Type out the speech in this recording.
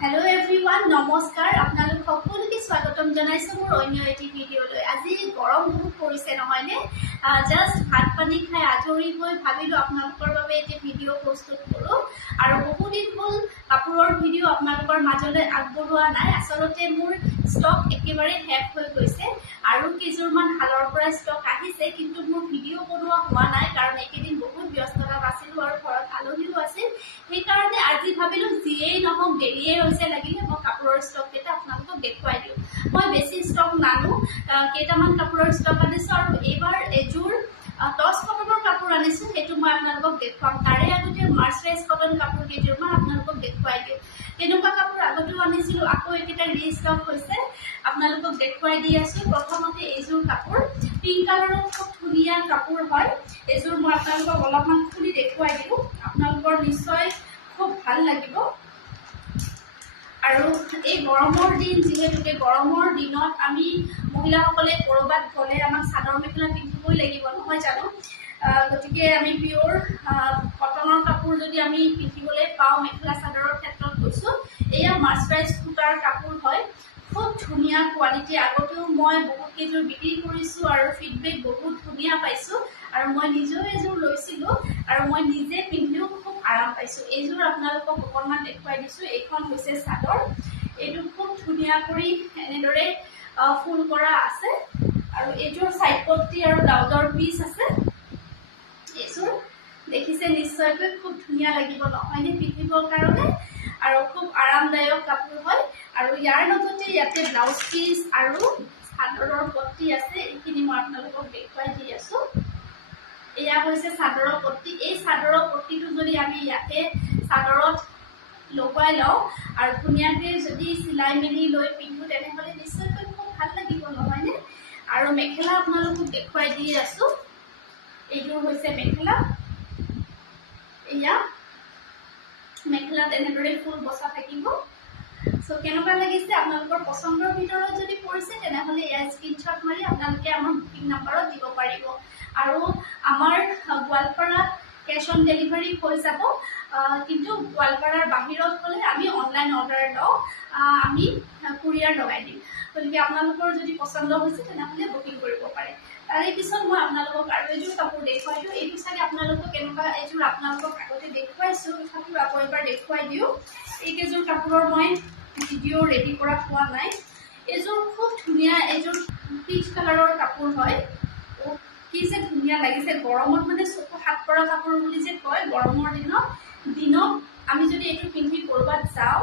Hello everyone नमस्कार आपनालोक सकलोके स्वागतम जनाइছো मोर अन्य एटी भिडिओলৈ। আজি গৰম বহুত পৰিছে নহয়নে? জাস্ট ভাত পানী খাই আজৰি হৈ ভাবিলো আপোনালোকৰ বাবে এটি ভিডিও প্ৰস্তুত কৰো আৰু বহুত দিন হ'ল কাপোৰৰ ভিডিও আপোনালোকৰ মাজলৈ আগবঢ়োৱা নাই। আসলতে মোৰ ষ্টক একেবাৰে শেষ হৈ গৈছে আৰু কিছুমান হালৰ পৰা ষ্টক আহিছে, কিন্তু মোৰ ভিডিও বনোৱা হোৱা নাই কাৰণ একেদিন বহুত ব্যস্ততা আছিলো আৰু ঘৰত আলহীও আছিল। সেই কাৰণে আজি ভাবিলো যিয়েই নহওক দেৰিয়ে হৈছে লাগিলে মই কাপোৰৰ ষ্টক কেইটা আপোনালোকক দেখুৱাই দিওঁ। মই বেছি ষ্টক নানো, কেইটামান কাপোৰৰ ষ্টক আনিছো আৰু এইবাৰ এযোৰ টছ কটনৰ কাপোৰ আনিছো, সেইটো মই আপোনালোকক দেখুৱাম। তাৰে আগতে মাৰ্চাৰাইজ কটন কাপোৰ কেইযোৰমান আপোনালোকক দেখুৱাই দিওঁ। তেনেকুৱা কাপোৰ আগতেও আনিছিলো, আকৌ এইকেইটা ৰিষ্টক হৈছে, আপোনালোকক দেখুৱাই দি আছো। প্ৰথমতে এইযোৰ কাপোৰ পিংক কালাৰৰ খুব ধুনীয়া কাপোৰ হয়। এইযোৰ মই আপোনালোকক অলপমান খুলি দেখুৱাই দিওঁ, আপোনালোকৰ নিশ্চয় খুব ভাল লাগিব। আৰু এই গৰমৰ দিন, যিহেতুকে গৰমৰ দিনত আমি মহিলাসকলে কৰবাত গ'লে আমাক চাদৰ মেখেলা পিন্ধিবই লাগিব নহয় জানো? গতিকে আমি পিয়ৰ কটনৰ কাপোৰ যদি আমি পিন্ধিবলৈ পাওঁ, মেখেলা চাদৰৰ ক্ষেত্ৰত কৈছো, এয়া মাৰ্চাৰাইজ সূতাৰ কাপোৰ হয়, খুব ধুনীয়া কোৱালিটি। আগতেও মই বহুত কেইযোৰ বিক্ৰী কৰিছো আৰু ফিডবেক বহুত ধুনীয়া পাইছো আৰু মই নিজেও এযোৰ লৈছিলো আৰু মই নিজে পিন্ধিও খুব আৰাম পাইছো। এইযোৰ আপোনালোকক অকণমান দেখুৱাই দিছো। এইখন হৈছে চাদৰ, এইটো খুব ধুনীয়া কৰি এনেদৰে ফুল কৰা আছে আৰু এইযোৰ সাইড পট্টি আৰু ব্লাউজৰ পিচ আছে। এইযোৰ দেখিছে নিশ্চয়কৈ খুব ধুনীয়া লাগিব নহয়নে পিন্ধিবৰ কাৰণে, আৰু খুব আৰামদায়ক কাপোৰ হয়। আৰু ইয়াৰ লগতে ইয়াতে ব্লাউজ পিচ আৰু চাদৰৰ পট্টি আছে, এইখিনি মই আপোনালোকক দেখুৱাই দি আছো। এয়া হৈছে চাদৰৰ পট্টি। এই চাদৰৰ পট্টিটো যদি আমি ইয়াতে চাদৰত লগাই লওঁ আৰু ধুনীয়াকৈ যদি চিলাই মেলি লৈ পিন্ধো, তেনেহ'লে নিশ্চয়কৈ খুব ভাল লাগিব নহয়নে? আৰু মেখেলা আপোনালোকক দেখুৱাই দি আছো। এইযোৰ হৈছে মেখেলা। এয়া মেখেলাত এনেদৰে ফুল বচা থাকিব। কেনেকুৱা লাগিছে আপোনালোকৰ পচন্দৰ ভিতৰত যদি পৰিছে, তেনেহ'লে এয়া স্ক্ৰীনশ্বট মাৰি আপোনালোকে আমাৰ বুকিং নাম্বাৰত দিব পাৰিব। আৰু আমাৰ গোৱালপাৰাত কেছ অন ডেলিভাৰী হৈ যাব, কিন্তু গোৱালপাৰাৰ বাহিৰত গ'লে আমি অনলাইন অৰ্ডাৰ লওঁ, আমি কুৰিয়াৰ লগাই দিম। গতিকে আপোনালোকৰ যদি পচন্দ হৈছে তেনেহ'লে বুকিং কৰিব পাৰে। তাৰে পিছত মই আপোনালোকক আৰু এযোৰ কাপোৰ দেখুৱাই দিওঁ। এইটো চাগে আপোনালোকক কেনেকুৱা, এইযোৰ আপোনালোকক আগতে দেখুৱাইছোঁ, তথাপিও আকৌ এবাৰ দেখুৱাই দিওঁ। এইকেইযোৰ কাপোৰৰ মই ভিডিঅ' ৰেডি কৰা হোৱা নাই। এইযোৰ খুব ধুনীয়া, এইযোৰ পিচ কালাৰৰ কাপোৰ হয়। কি যে ধুনীয়া লাগিছে, গৰমত মানে চকু হাত পৰা কাপোৰ বুলি যে কয়, গৰমৰ দিনত আমি যদি এইটো পিন্ধি ক'ৰবাত যাওঁ